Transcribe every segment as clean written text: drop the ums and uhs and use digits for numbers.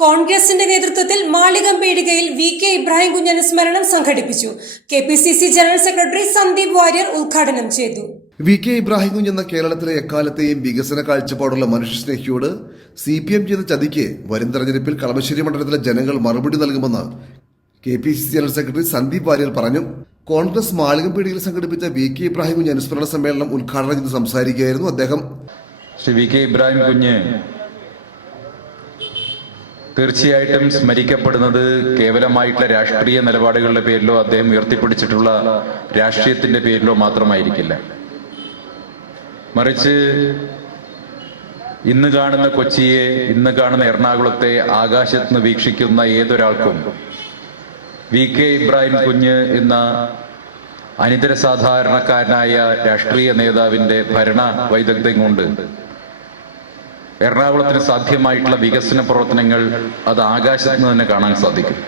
കോൺഗ്രസിന്റെ നേതൃത്വത്തിൽ മാളികംപീടികയിൽ വി.കെ. ഇബ്രാഹിം കുഞ്ഞ് അനുസ്മരണം സംഘടിപ്പിച്ചു. KPCC general secretary Sandeep Warrier ഉദ്ഘാടനം ചെയ്തു. വി.കെ. ഇബ്രാഹിം കുഞ്ഞ് എന്ന കേരളത്തിലെ എക്കാലത്തെയും വികസന കാഴ്ചപ്പാടുള്ള മനുഷ്യസ്നേഹിയോട് CPM ചെയ്ത ചതിക്ക് വരും തെരഞ്ഞെടുപ്പിൽ കളമശ്ശേരി മണ്ഡലത്തിലെ ജനങ്ങൾ മറുപടി നൽകുമെന്ന് KPCC general secretary Sandeep Warrier പറഞ്ഞു. കോൺഗ്രസ് മാളികംപീടികയിൽ സംഘടിപ്പിച്ച വി.കെ. ഇബ്രാഹിം കുഞ്ഞ് അനുസ്മരണ സമ്മേളനം ഉദ്ഘാടനം ചെയ്ത് സംസാരിക്കുകയായിരുന്നു അദ്ദേഹം. ശ്രീ വി.കെ. ഇബ്രാഹിം കുഞ്ഞ് തീർച്ചയായിട്ടും സ്മരിക്കപ്പെടുന്നത് കേവലമായിട്ടുള്ള രാഷ്ട്രീയ നിലപാടുകളുടെ പേരിലോ അദ്ദേഹം ഉയർത്തിപ്പിടിച്ചിട്ടുള്ള രാഷ്ട്രീയത്തിന്റെ പേരിലോ മാത്രമായിരിക്കില്ല. മറിച്ച് ഇന്ന് കാണുന്ന കൊച്ചിയെ, ഇന്ന് കാണുന്ന എറണാകുളത്തെ ആകാശത്ത് നിന്ന് വീക്ഷിക്കുന്ന ഏതൊരാൾക്കും വി.കെ. ഇബ്രാഹിം കുഞ്ഞ് എന്ന അനിതര സാധാരണക്കാരനായ രാഷ്ട്രീയ നേതാവിന്റെ ഭരണ വൈദഗ്ധ്യം കൊണ്ട് എറണാകുളത്തിന് സാധ്യമായിട്ടുള്ള വികസന പ്രവർത്തനങ്ങൾ അത് ആകാശത്ത് നിന്ന് തന്നെ കാണാൻ സാധിക്കും.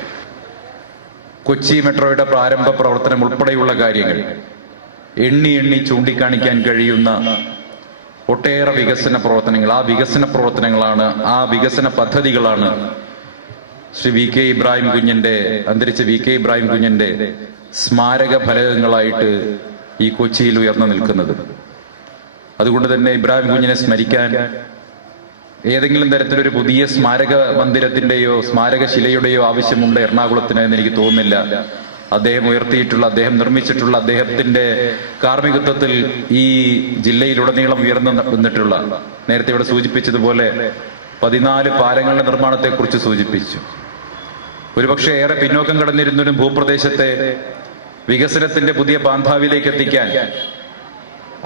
കൊച്ചി മെട്രോയുടെ പ്രാരംഭ പ്രവർത്തനം ഉൾപ്പെടെയുള്ള കാര്യങ്ങൾ എണ്ണി ചൂണ്ടിക്കാണിക്കാൻ കഴിയുന്ന ഒട്ടേറെ വികസന പ്രവർത്തനങ്ങൾ, ആ വികസന പ്രവർത്തനങ്ങളാണ്, ആ വികസന പദ്ധതികളാണ് ശ്രീ വി.കെ. ഇബ്രാഹിം കുഞ്ഞിന്റെ, അന്തരിച്ച വി.കെ. ഇബ്രാഹിം കുഞ്ഞിന്റെ സ്മാരക ഫലകങ്ങളായിട്ട് ഈ കൊച്ചിയിൽ ഉയർന്നു നിൽക്കുന്നത്. അതുകൊണ്ട് തന്നെ ഇബ്രാഹിം കുഞ്ഞിനെ സ്മരിക്കാൻ ഏതെങ്കിലും തരത്തിലൊരു പുതിയ സ്മാരക മന്ദിരത്തിന്റെയോ സ്മാരക ശിലയുടെയോ ആവശ്യമുണ്ട് എറണാകുളത്തിന് എന്ന് എനിക്ക് തോന്നുന്നില്ല. അദ്ദേഹം ഉയർത്തിയിട്ടുള്ള, അദ്ദേഹം നിർമ്മിച്ചിട്ടുള്ള, അദ്ദേഹത്തിന്റെ കാർമ്മികത്വത്തിൽ ഈ ജില്ലയിലുടനീളം ഉയർന്നു നിന്നിട്ടുള്ള, നേരത്തെ ഇവിടെ സൂചിപ്പിച്ചതുപോലെ 14 പാലങ്ങളുടെ നിർമ്മാണത്തെക്കുറിച്ച് സൂചിപ്പിച്ചു. ഒരുപക്ഷെ ഏറെ പിന്നോക്കം കടന്നിരുന്നൊരു ഭൂപ്രദേശത്തെ വികസനത്തിന്റെ പുതിയ പാന്താവിലേക്ക് എത്തിക്കാൻ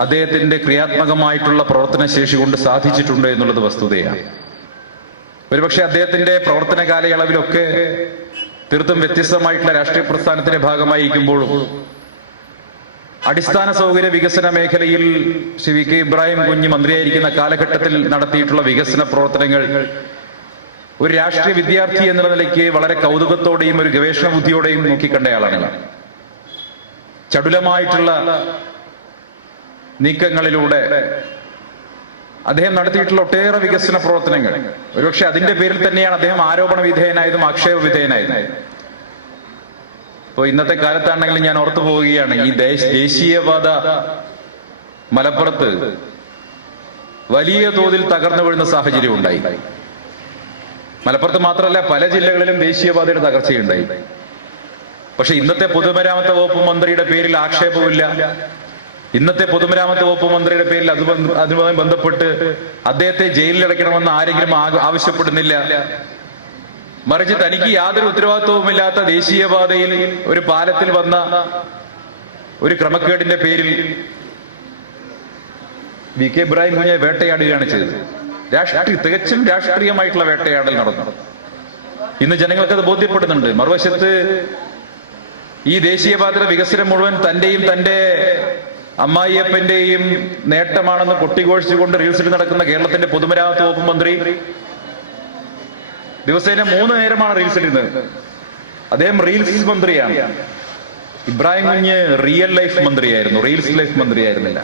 അദ്ദേഹത്തിന്റെ ക്രിയാത്മകമായിട്ടുള്ള പ്രവർത്തന ശേഷി കൊണ്ട് സാധിച്ചിട്ടുണ്ട് എന്നുള്ളത് വസ്തുതയാണ്. ഒരുപക്ഷെ അദ്ദേഹത്തിന്റെ പ്രവർത്തന കാലയളവിലൊക്കെ തീർത്തും വ്യത്യസ്തമായിട്ടുള്ള രാഷ്ട്രീയ പ്രസ്ഥാനത്തിന്റെ ഭാഗമായിരിക്കുമ്പോഴും അടിസ്ഥാന സൗകര്യ വികസന മേഖലയിൽ ശ്രീ വി.കെ. ഇബ്രാഹിം കുഞ്ഞ് മന്ത്രിയായിരിക്കുന്ന കാലഘട്ടത്തിൽ നടത്തിയിട്ടുള്ള വികസന പ്രവർത്തനങ്ങൾ ഒരു രാഷ്ട്രീയ വിദ്യാർത്ഥി എന്ന നിലയ്ക്ക് വളരെ കൗതുകത്തോടെയും ഒരു ഗവേഷണ ബുദ്ധിയോടെയും നോക്കിക്കണ്ടയാളാണ് ഞാൻ. ചടുലമായിട്ടുള്ള നീക്കങ്ങളിലൂടെ അദ്ദേഹം നടത്തിയിട്ടുള്ള ഒട്ടേറെ വികസന പ്രവർത്തനങ്ങൾ, ഒരുപക്ഷെ അതിന്റെ പേരിൽ തന്നെയാണ് അദ്ദേഹം ആരോപണ വിധേയനായതും ആക്ഷേപ വിധേയനായതും. ഇപ്പൊ ഇന്നത്തെ കാലത്താണെങ്കിലും ഞാൻ ഓർത്തു പോവുകയാണ്, ഈ ദേശീയപാത മലപ്പുറത്ത് വലിയ തോതിൽ തകർന്നു വീഴുന്ന സാഹചര്യം ഉണ്ടായി. മലപ്പുറത്ത് മാത്രമല്ല, പല ജില്ലകളിലും ദേശീയപാതയുടെ തകർച്ചയുണ്ടായി. പക്ഷെ ഇന്നത്തെ പൊതുമരാമത്ത് വകുപ്പ് മന്ത്രിയുടെ പേരിൽ ആക്ഷേപമില്ല. ഇന്നത്തെ പൊതുമരാമത്ത് വകുപ്പ് മന്ത്രിയുടെ പേരിൽ അതുമായി ബന്ധപ്പെട്ട് അദ്ദേഹത്തെ ജയിലിലടയ്ക്കണമെന്ന് ആരെങ്കിലും ആവശ്യപ്പെടുന്നില്ല. മറിച്ച് തനിക്ക് യാതൊരു ഉത്തരവാദിത്വവുമില്ലാത്ത ദേശീയപാതയിൽ ഒരു പാലത്തിൽ വന്ന ഒരു ക്രമക്കേടിന്റെ പേരിൽ വി.കെ. ഇബ്രാഹിം കുഞ്ഞെ വേട്ടയാടുകയാണ് ചെയ്തത്. തികച്ചും രാഷ്ട്രീയമായിട്ടുള്ള വേട്ടയാടൽ നടന്നു. ഇന്ന് ജനങ്ങൾക്കത് ബോധ്യപ്പെടുന്നുണ്ട്. മറുവശത്ത് ഈ ദേശീയപാതയുടെ വികസനം മുഴുവൻ തന്റെയും തന്റെ അമ്മായിയപ്പന്റെയും നേട്ടമാണെന്ന് കൊട്ടിഘോഷിച്ചുകൊണ്ട് റീൽസിൽ നടക്കുന്ന കേരളത്തിന്റെ പൊതുമരാമത്ത് വകുപ്പ് മന്ത്രി ദിവസേന 3 നേരമാണ് റീൽസിലിരുന്നത്. അദ്ദേഹം റീൽസ് മന്ത്രിയാണ്. ഇബ്രാഹിം കുഞ്ഞ് റിയൽ ലൈഫ് മന്ത്രിയായിരുന്നു, റീൽസ് ലൈഫ് മന്ത്രിയായിരുന്നില്ല.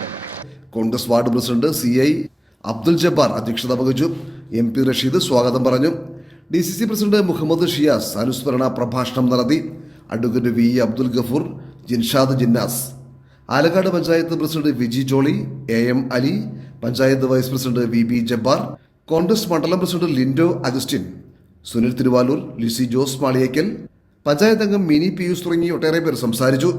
Congress ward president CI Abdul Jabbar അധ്യക്ഷത വഹിച്ചു. MP റഷീദ് സ്വാഗതം പറഞ്ഞു. DCC പ്രസിഡന്റ് മുഹമ്മദ് ഷിയാസ് അനുസ്മരണ പ്രഭാഷണം നടത്തി. Advocate VE Abdul Gafoor, Jinshad Jinnas, Alakkad panchayat president Viji Jolly, AM Ali, panchayat vice president VB Jabbar, Congress മണ്ഡലം പ്രസിഡന്റ് ലിൻഡോ അഗസ്റ്റിൻ, സുനിൽ തിരുവാലൂർ, ലിസി ജോസ് മാളിയേക്കൽ, പഞ്ചായത്ത് അംഗം മിനി പിയൂസ് തുടങ്ങി ഒട്ടേറെ പേർ സംസാരിച്ചു.